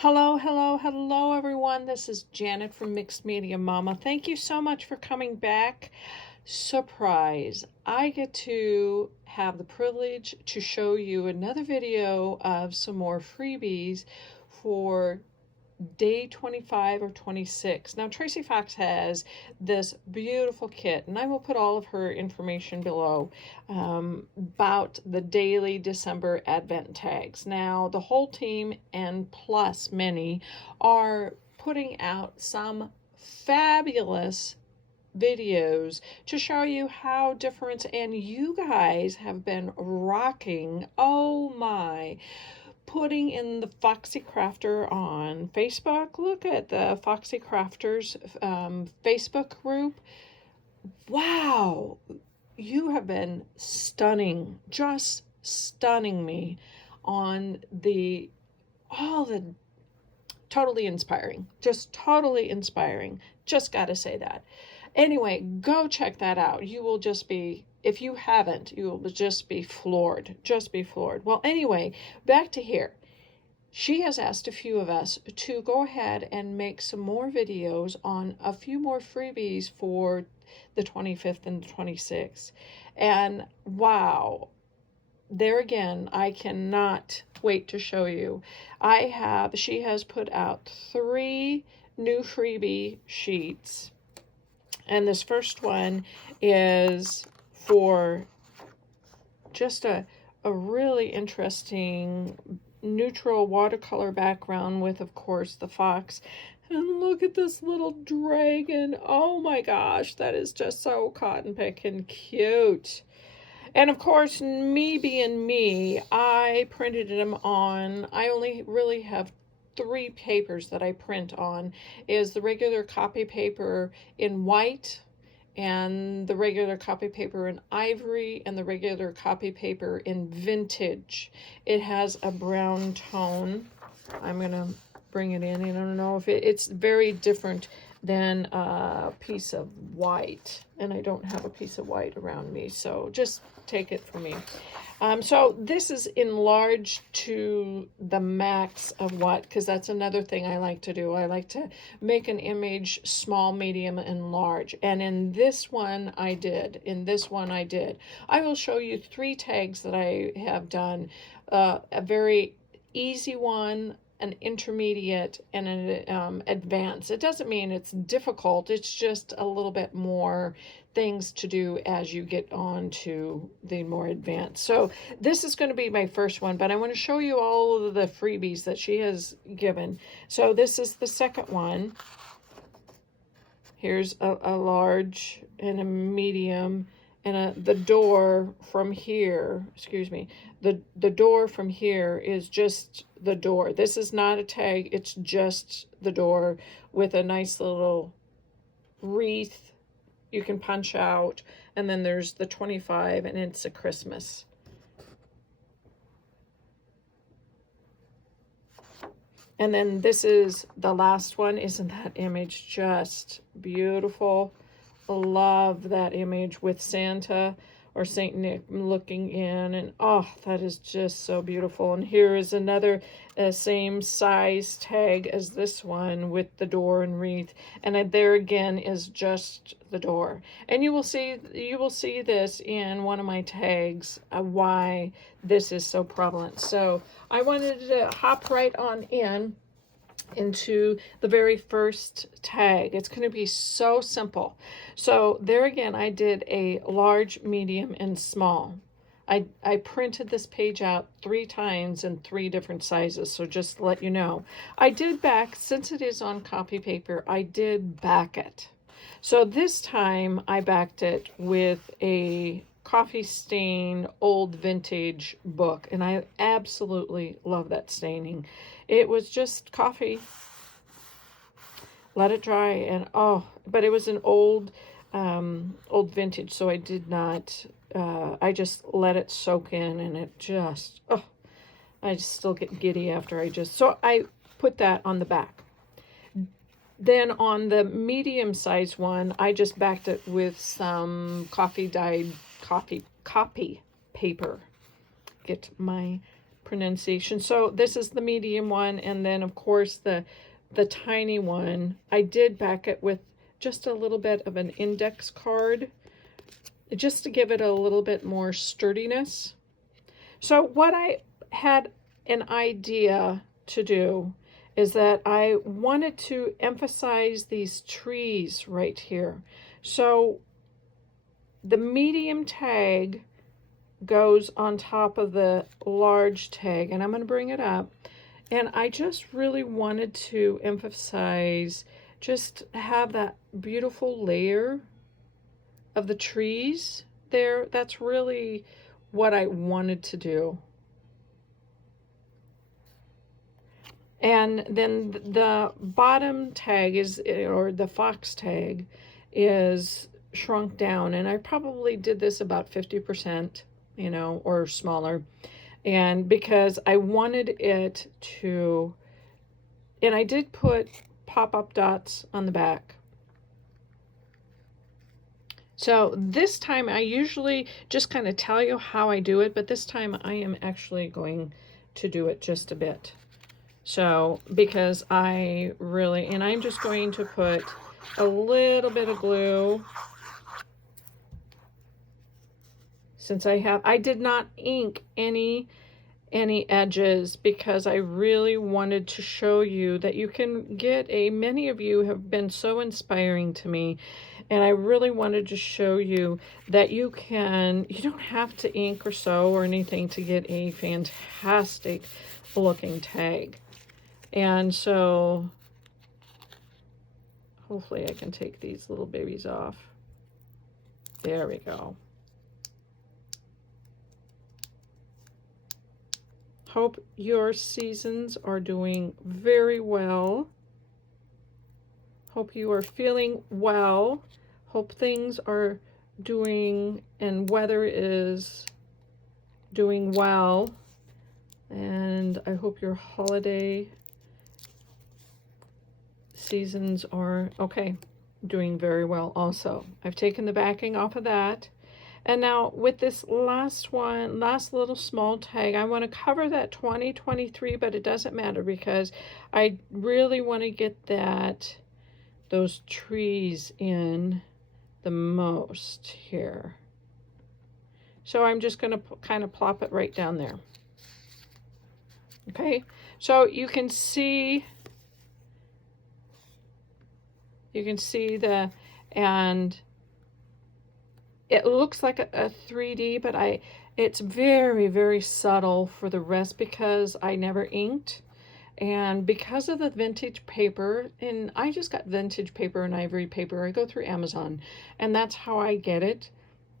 Hello, hello, hello, everyone. This is Janet from Mixed Media Mama. Thank you so much for coming back. Surprise! I get to have the privilege to show you another video of some more freebies for day 25 or 26. Now, Tracie Fox has this beautiful kit, and I will put all of her information below about the daily December Advent tags. Now, the whole team and plus many are putting out some fabulous videos to show you how different, and you guys have been rocking. Oh my, putting in the Foxy Crafter on Facebook. Look at the Foxy Crafters Facebook group. Wow, you have been stunning, just stunning me on all the totally inspiring, just totally inspiring. Just gotta say that. Anyway, go check that out. You will just be, if you haven't, you will just be floored. Just be floored. Well, anyway, back to here. She has asked a few of us to go ahead and make some more videos on a few more freebies for the 25th and the 26th. And wow, there again, I cannot wait to show you. She has put out 3 new freebie sheets. And this first one is for just a really interesting neutral watercolor background with, of course, the fox. And look at this little dragon. Oh my gosh, that is just so cotton picking cute. And of course, me being me, I printed them on, I only really have 3 papers that I print on, is the regular copy paper in white, and the regular copy paper in ivory, and the regular copy paper in vintage. It has a brown tone. I'm gonna bring it in. I don't know if it's very different than a piece of white, and I don't have a piece of white around me, so just take it from me. So this is enlarged to the max of what, because that's another thing I like to do. I like to make an image small, medium, and large. And in this one I did. I will show you 3 tags that I have done. A very easy one, an intermediate, and an advanced. It doesn't mean it's difficult. It's just a little bit more things to do as you get on to the more advanced. So this is going to be my first one, but I want to show you all of the freebies that she has given. So this is the second one. Here's a large and a medium, and the door from here, excuse me, the door from here is just the door. This is not a tag, it's just the door with a nice little wreath you can punch out, and then there's the 25, and it's a Christmas. And then this is the last one. Isn't that image just beautiful? Love that image with Santa or Saint Nick looking in, and oh, that is just so beautiful. And here is another same size tag as this one with the door and wreath, and there again is just the door. And you will see this in one of my tags, why this is so prevalent. So I wanted to hop right on into the very first tag. It's going to be so simple. So there again, I did a large, medium, and small. I printed this page out 3 times in 3 different sizes, so just to let you know. I did back, since it is on copy paper, I did back it. So this time I backed it with a coffee stain old vintage book, and I absolutely love that staining. It was just coffee, let it dry, and oh, but it was an old vintage, so I did not I just let it soak in, and it just, oh, I just still get giddy after so I put that on the back. Then on the medium size one, I just backed it with some coffee dyed copy paper. Get my pronunciation. So this is the medium one, and then of course the tiny one, I did back it with just a little bit of an index card, just to give it a little bit more sturdiness. So what I had an idea to do is that I wanted to emphasize these trees right here. So the medium tag goes on top of the large tag, and I'm going to bring it up. And I just really wanted to emphasize, just have that beautiful layer of the trees there. That's really what I wanted to do. And then the bottom tag is, or the fox tag, is shrunk down. And I probably did this about 50%, you know, or smaller. And because I wanted it to, and I did put pop-up dots on the back. So this time I usually just kind of tell you how I do it, but this time I am actually going to do it just a bit. So, because I really, and I'm just going to put a little bit of glue, since I did not ink any edges, because I really wanted to show you that you can get many of you have been so inspiring to me, and I really wanted to show you that you don't have to ink or sew or anything to get a fantastic looking tag. And so hopefully I can take these little babies off. There we go. Hope your seasons are doing very well. Hope you are feeling well. Hope things are doing, and weather is doing well. And I hope your holiday seasons are doing very well also. I've taken the backing off of that. And now with this last little small tag, I want to cover that 2023, but it doesn't matter because I really want to get those trees in the most here. So I'm just going to kind of plop it right down there. Okay, so you can see and it looks like a 3D, but it's very, very subtle for the rest because I never inked. And because of the vintage paper, and I just got vintage paper and ivory paper, I go through Amazon, and that's how I get it.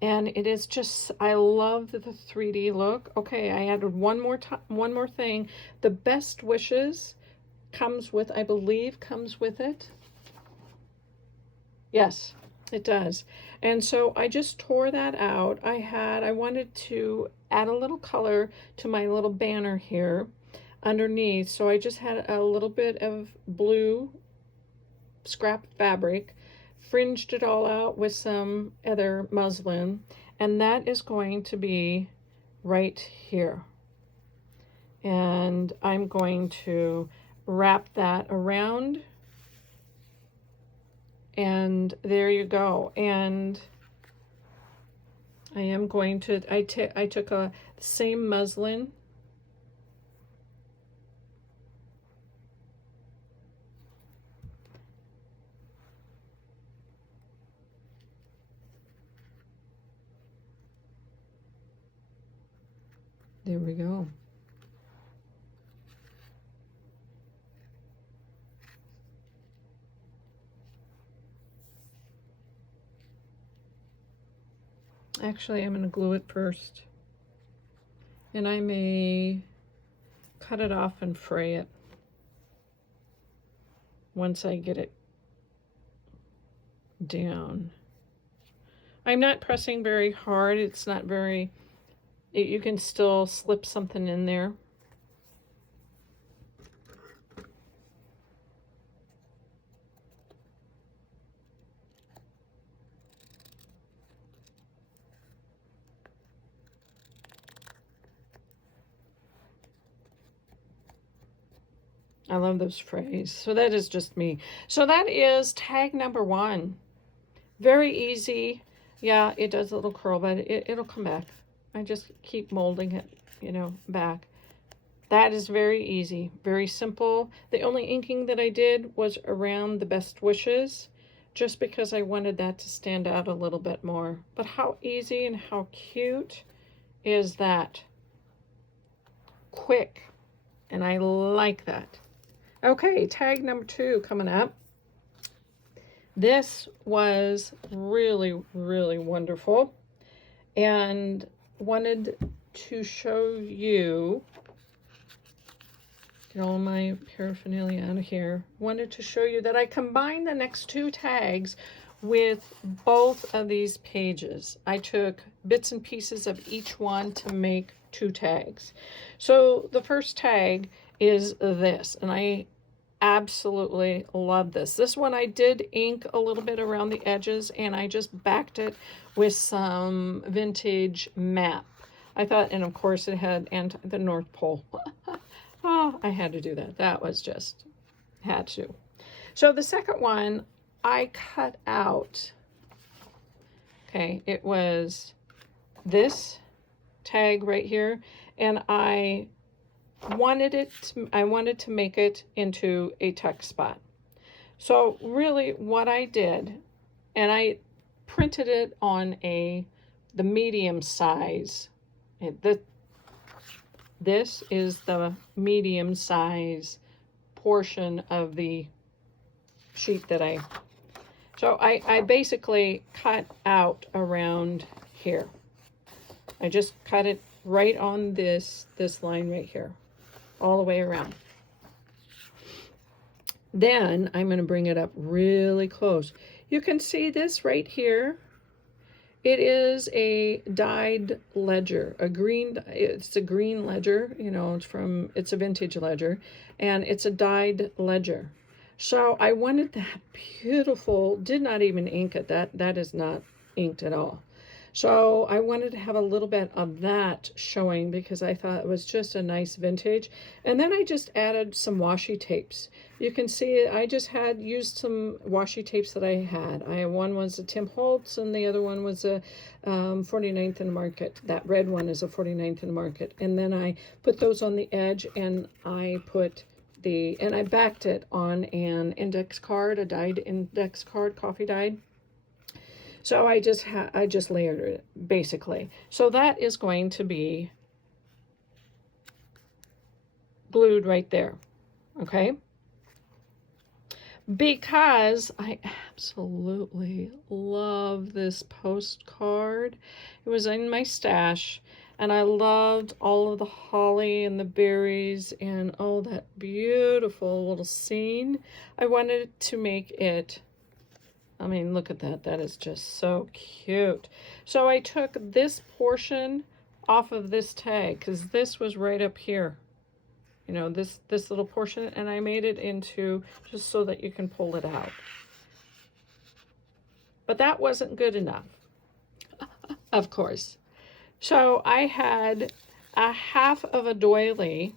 And it is just, I love the 3D look. Okay, I added one more thing. The best wishes comes with, I believe, comes with it. Yes, it does. And so I just tore that out. I wanted to add a little color to my little banner here underneath. So I just had a little bit of blue scrap fabric, fringed it all out with some other muslin, and that is going to be right here. And I'm going to wrap that around, and there you go. And I am going to, I took the same muslin, there we go. Actually, I'm going to glue it first. And I may cut it off and fray it once I get it down. I'm not pressing very hard. It's not very, you can still slip something in there. I love those frays. So that is just me. So that is tag number 1. Very easy. Yeah, it does a little curl, but it'll come back. I just keep molding it, you know, back. That is very easy, very simple. The only inking that I did was around the best wishes, just because I wanted that to stand out a little bit more. But how easy and how cute is that? Quick, and I like that. Okay, tag number 2 coming up. This was really, really wonderful, and wanted to show you, get all my paraphernalia out of here, wanted to show you that I combined the next 2 tags with both of these pages. I took bits and pieces of each one to make 2 tags. So the first tag is this, and I absolutely love this. This one I did ink a little bit around the edges, and I just backed it with some vintage map. I thought, and of course it had the North Pole. Oh, I had to do that. That was just, had to. So the second one I cut out, okay, it was this tag right here, and I wanted to make it into a tuck spot. So really what I did, and I printed it on the medium size. This is the medium size portion of the sheet that I basically cut out around here. I just cut it right on this line right here, all the way around. Then I'm going to bring it up really close. You can see this right here. It is a dyed ledger, it's a green ledger, you know, it's a vintage ledger, and it's a dyed ledger. So I wanted that beautiful, did not even ink it, that is not inked at all. So I wanted to have a little bit of that showing because I thought it was just a nice vintage. And then I just added some washi tapes. You can see I just used some washi tapes that I had. One was a Tim Holtz and the other one was a 49th and Market. That red one is a 49th and Market. And then I put those on the edge, and I put and I backed it on an index card, a dyed index card, coffee dyed. So I just layered it, basically. So that is going to be glued right there, okay? Because I absolutely love this postcard. It was in my stash, and I loved all of the holly and the berries and oh, that beautiful little scene. I wanted to make it, I mean, look at that. That is just so cute. So I took this portion off of this tag because this was right up here. You know, this little portion, and I made it into just so that you can pull it out. But that wasn't good enough, of course. So I had a half of a doily.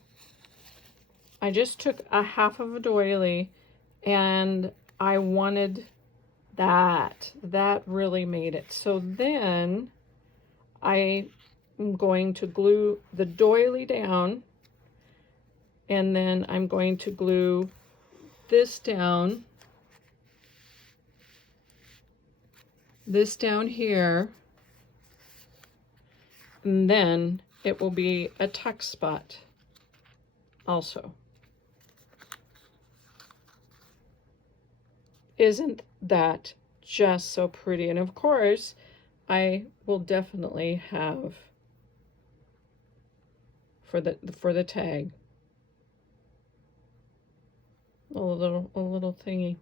I just took a half of a doily, and I wanted that really made it. So then I am going to glue the doily down, and then I'm going to glue this down here, and then it will be a tuck spot also. Isn't that just so pretty? And of course, I will definitely have for the tag a little thingy.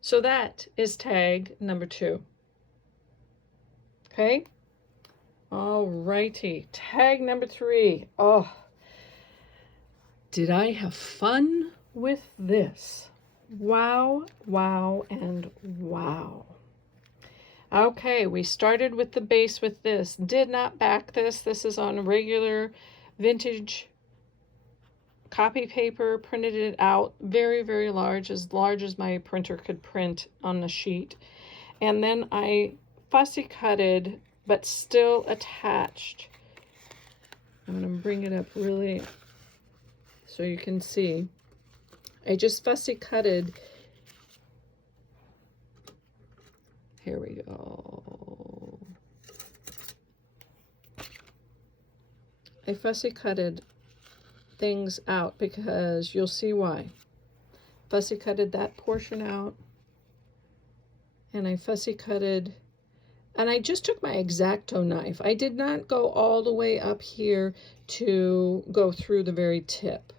So that is tag number 2. Okay. All righty. Tag number 3. Oh, did I have fun with this? Wow, wow, and wow. Okay, we started with the base with this. Did not back this. This is on regular vintage copy paper, printed it out very, very large as my printer could print on the sheet. And then I fussy cutted, but still attached. I'm going to bring it up really so you can see. I just fussy cutted. Here we go. I fussy cutted things out because you'll see why. Fussy cutted that portion out, and I fussy cutted, and I just took my X-Acto knife. I did not go all the way up here to go through the very tip.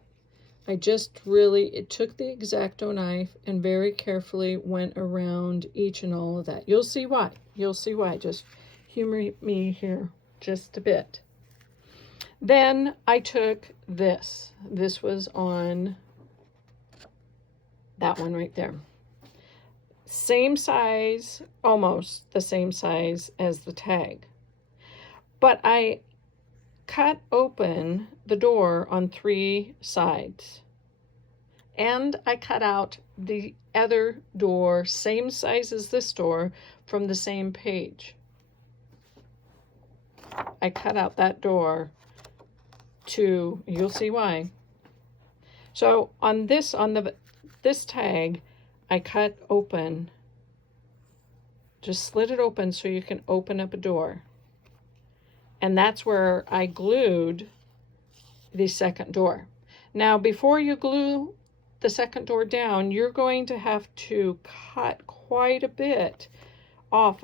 I just really took the X-Acto knife and very carefully went around each and all of that. You'll see why. You'll see why. Just humor me here just a bit. Then I took this. This was on that one right there. Same size, almost the same size as the tag. But I cut open the door on 3 sides. And I cut out the other door, same size as this door, from the same page. I cut out that door to, you'll see why. So on this tag, I cut open, just slid it open so you can open up a door. And that's where I glued the second door. Now, before you glue the second door down, you're going to have to cut quite a bit off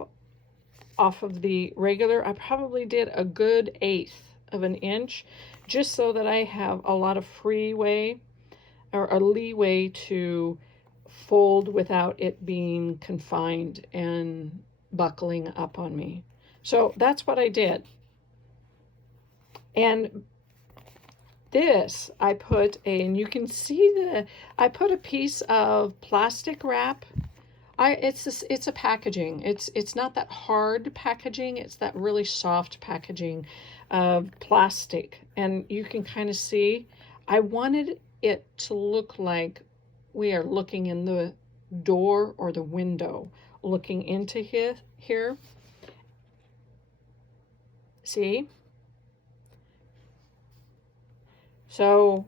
of the regular. I probably did a good 1/8 of an inch, just so that I have a lot of freeway or a leeway to fold without it being confined and buckling up on me. So that's what I did. And this, I put and you can see I put a piece of plastic wrap. It's a packaging. It's not that hard packaging. It's that really soft packaging of plastic. And you can kind of see, I wanted it to look like we are looking in the door or the window, looking into here. See? So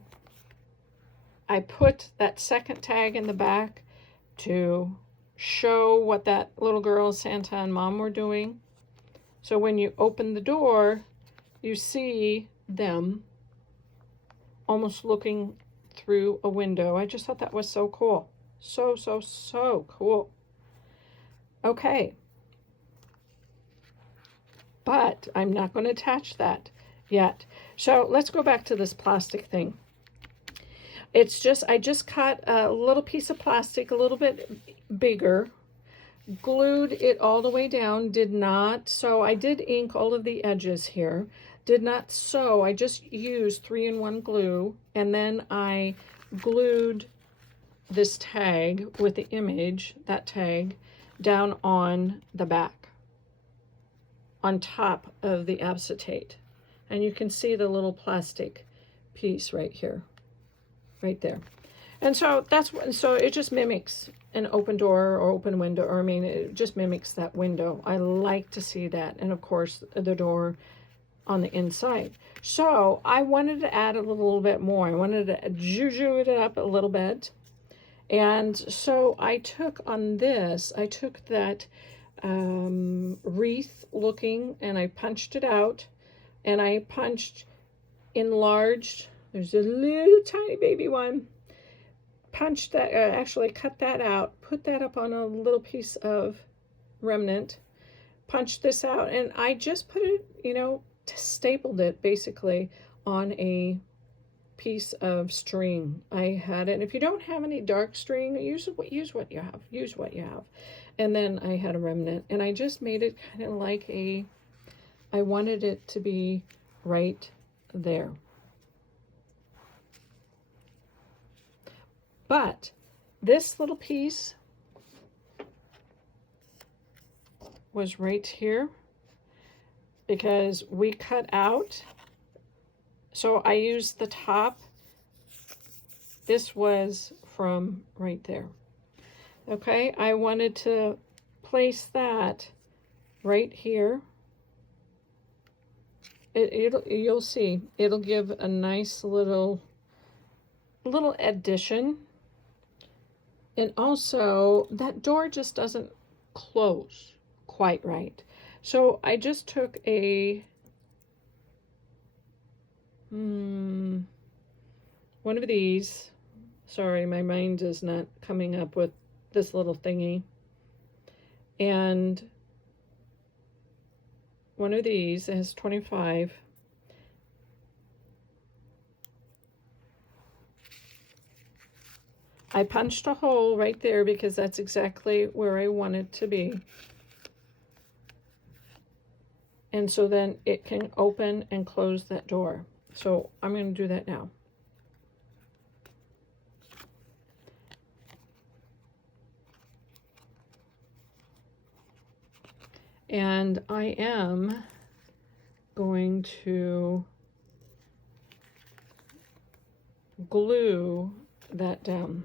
I put that second tag in the back to show what that little girl, Santa and Mom were doing. So when you open the door, you see them almost looking through a window. I just thought that was so cool. So cool. Okay. But I'm not going to attach that yet. So let's go back to this plastic thing. It's just, I just cut a little piece of plastic, a little bit bigger, glued it all the way down, did not sew. I did ink all of the edges here, did not sew. I just used 3-in-1 glue, and then I glued this tag with the image, that tag, down on the back, on top of the acetate. And you can see the little plastic piece right here, right there. And so so it just mimics an open door or open window, or I mean, it just mimics that window. I like to see that. And of course, the door on the inside. So I wanted to add a little bit more. I wanted to juju it up a little bit. And so I took on this, I took that wreath looking, and I punched it out, and I punched enlarged. There's a little tiny baby one. Punched that, actually cut that out, put that up on a little piece of remnant, punched this out, and I just put it, stapled it basically on a piece of string. I had it, and if you don't have any dark string, use what you have. And then I had a remnant, and I just made it kind of like I wanted it to be right there. But this little piece was right here because we cut out So I used the top. This was from right there. Okay, I wanted to place that right here. You'll see, it'll give a nice little addition. And also, that door just doesn't close quite right. So I just took a one of these. Sorry, my mind is not coming up with this little thingy. And one of these, it has 25. I punched a hole right there because that's exactly where I want it to be. And so then it can open and close that door. So I'm going to do that now. And I am going to glue that down.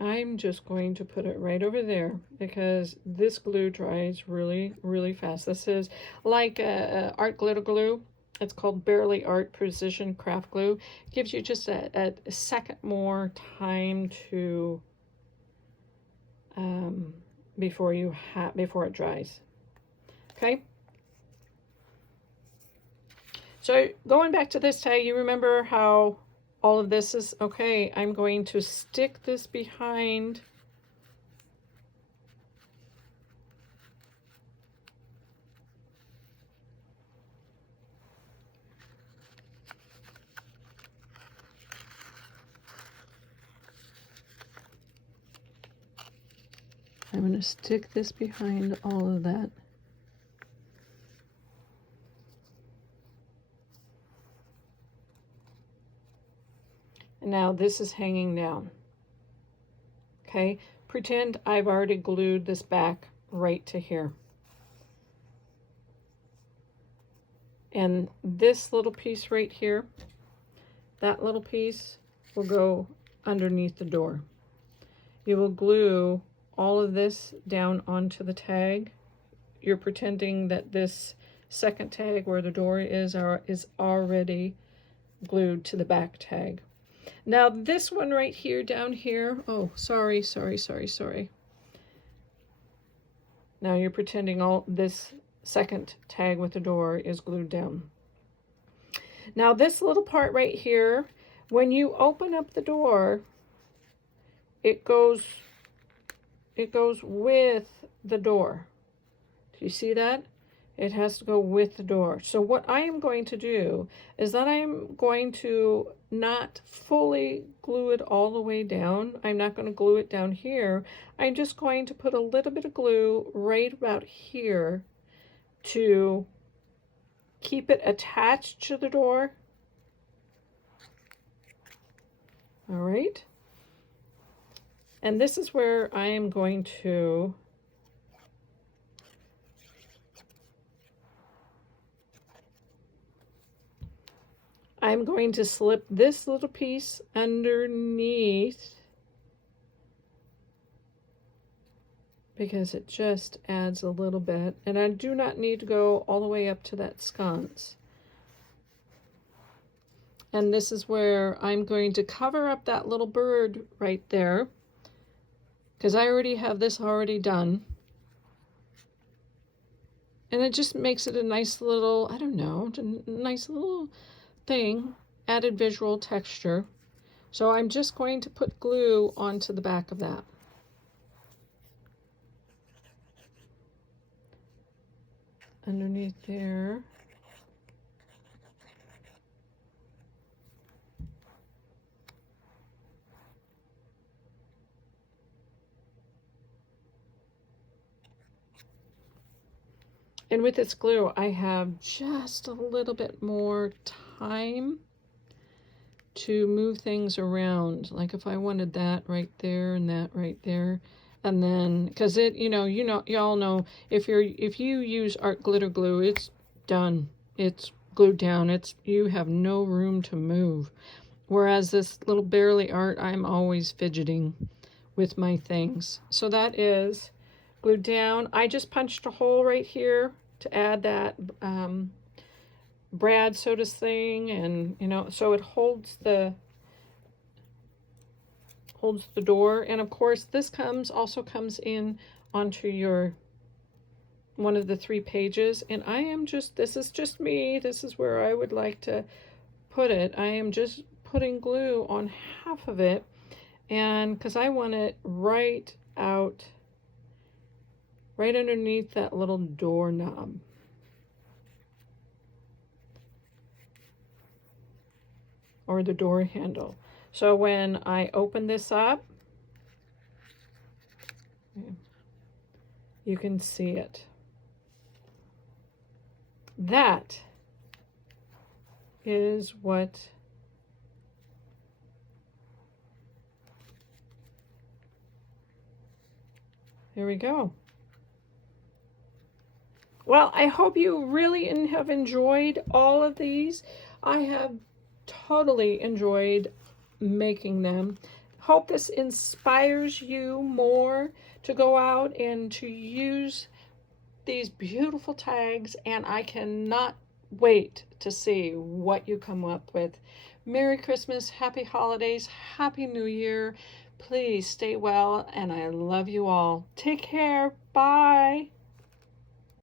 I'm just going to put it right over there because this glue dries really, really fast. This is like art glitter glue. It's called Barely Art Precision Craft Glue. It gives you just a second more time to before it dries. Okay. So going back to this tag, you remember how all of this is okay. I'm going to stick this behind all of that. And now this is hanging down. Okay, pretend I've already glued this back right to here. And this little piece right here, that little piece will go underneath the door. You will glue all of this down onto the tag. You're pretending that this second tag where the door is already glued to the back tag. Now this one right here, down here, oh, sorry. Now you're pretending all this second tag with the door is glued down. Now this little part right here, when you open up the door, it goes with the door. Do you see that? It has to go with the door. So what I am going to do is that I'm going to not fully glue it all the way down. I'm not going to glue it down here. I'm just going to put a little bit of glue right about here to keep it attached to the door. All right. And this is where I am going to slip this little piece underneath because it just adds a little bit, and I do not need to go all the way up to that sconce. And this is where I'm going to cover up that little bird right there because I already have this already done. And it just makes it a nice little, I don't know, a nice little thing, added visual texture. So I'm just going to put glue onto the back of that. Underneath there. And with this glue, I have just a little bit more time to move things around. Like if I wanted that right there and that right there, and then because it, y'all know if you use art glitter glue, it's done. It's glued down. You have no room to move. Whereas this little Bearly art, I'm always fidgeting with my things. So that is glued down. I just punched a hole right here to add that brad soda thing, and you know, so it holds the door. And of course this also comes in onto your one of the 3 pages, and this is just me, this is where I would like to put it. I am just putting glue on half of it, and because I want it right underneath that little doorknob. Or the door handle. So when I open this up, you can see it. That is what there we go. Well, I hope you really have enjoyed all of these. I have totally enjoyed making them. Hope this inspires you more to go out and to use these beautiful tags, and I cannot wait to see what you come up with. Merry Christmas, Happy Holidays, Happy New Year. Please stay well, and I love you all. Take care. Bye.